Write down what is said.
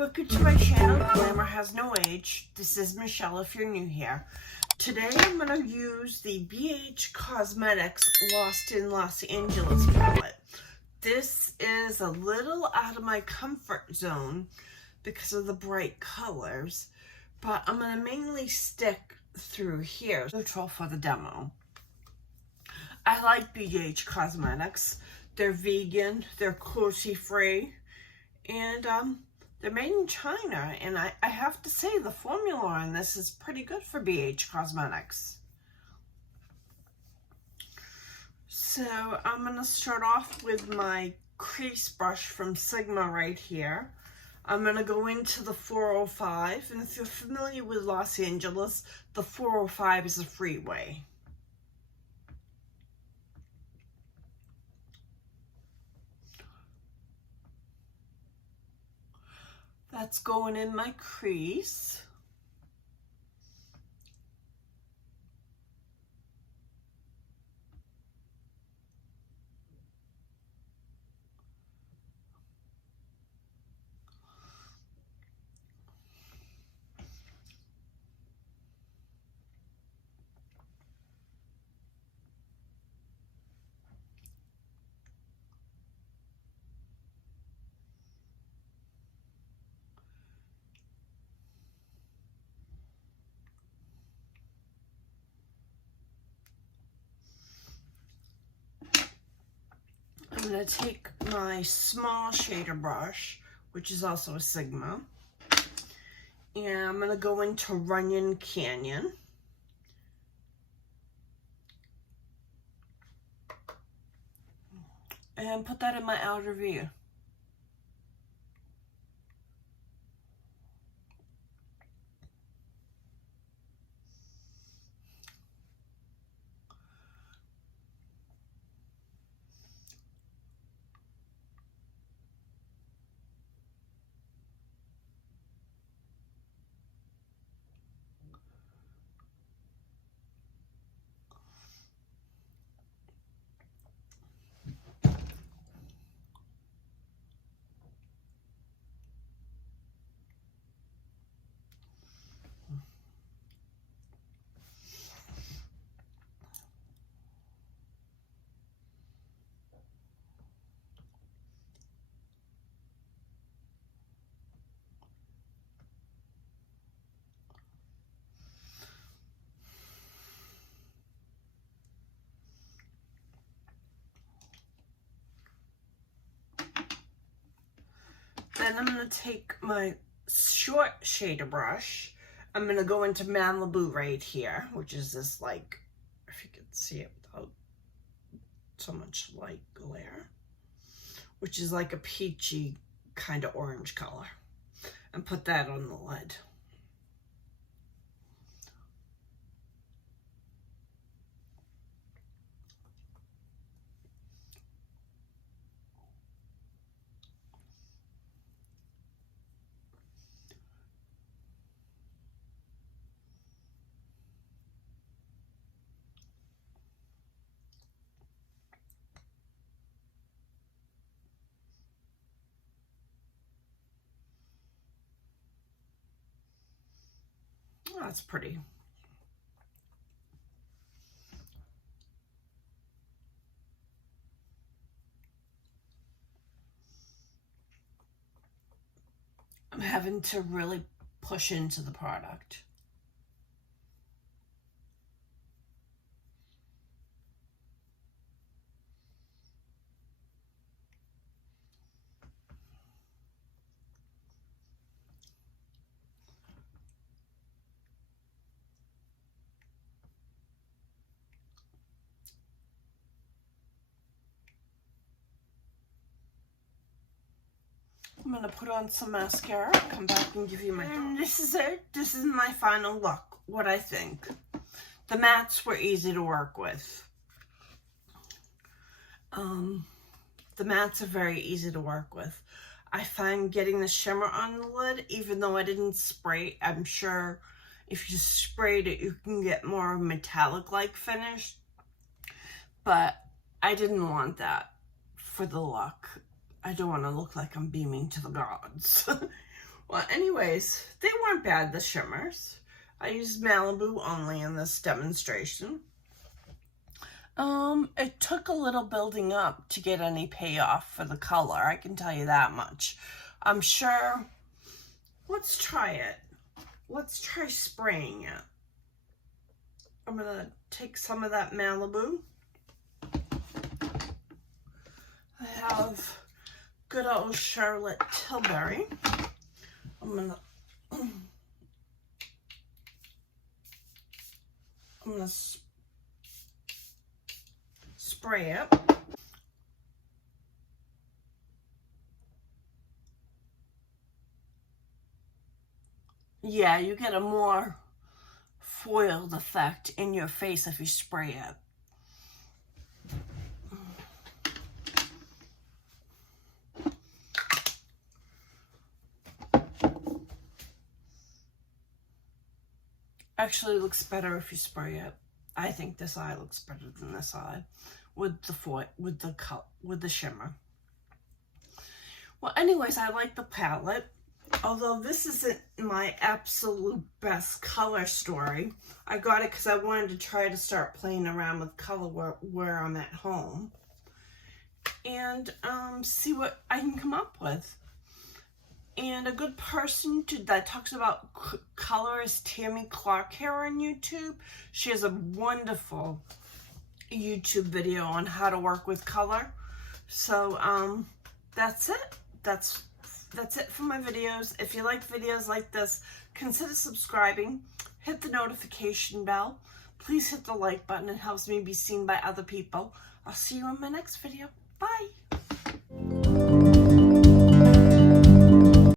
welcome to my channel, Glamour Has No Age. This is Michelle if you're new here. Today I'm going to use the BH Cosmetics Lost in Los Angeles palette. This is a little out of my comfort zone because of the bright colors, but I'm going to mainly stick through here for the demo. I like BH Cosmetics. They're vegan, they're cruelty-free, and they're made in China, and I have to say the formula on this is pretty good for BH Cosmetics. So I'm going to start off with my crease brush from Sigma right here. I'm going to go into the 405, and if you're familiar with Los Angeles, the 405 is a freeway. That's going in my crease. I'm going to take my small shader brush, which is also a Sigma, and I'm going to go into Runyon Canyon. And put that in my outer V. Then I'm going to take my short shader brush. I'm going to go into Malibu right here, which is this, like, if you can see it without so much light glare, which is like a peachy kind of orange color, and put that on the lid. Oh, that's pretty. I'm having to really push into the product. I'm going to put on some mascara, come back and give you my... And this is it. This is my final look, what I think. The mattes were easy to work with. The mattes are very easy to work with. I find getting the shimmer on the lid, even though I didn't spray, I'm sure if you sprayed it, you can get more metallic-like finish. But I didn't want that for the look. I don't want to look like I'm beaming to the gods. Well, anyways, they weren't bad, the shimmers. I used Malibu only in this demonstration. It took a little building up to get any payoff for the color, I can tell you that much. I'm sure, let's try it. Let's try spraying it. I'm gonna take some of that Malibu. I have good old Charlotte Tilbury. I'm gonna spray it. Yeah, you get a more foiled effect in your face if you spray it. Actually, it looks better if you spray it. I think this eye looks better than this eye with the shimmer. Well, anyways, I like the palette. Although this isn't my absolute best color story, I got it because I wanted to try to start playing around with color where I'm at home and see what I can come up with. And a good person that talks about color is Tammy Clark here on YouTube. She has a wonderful YouTube video on how to work with color. So that's it. That's it for my videos. If you like videos like this, consider subscribing. Hit the notification bell. Please hit the like button. It helps me be seen by other people. I'll see you in my next video. Bye.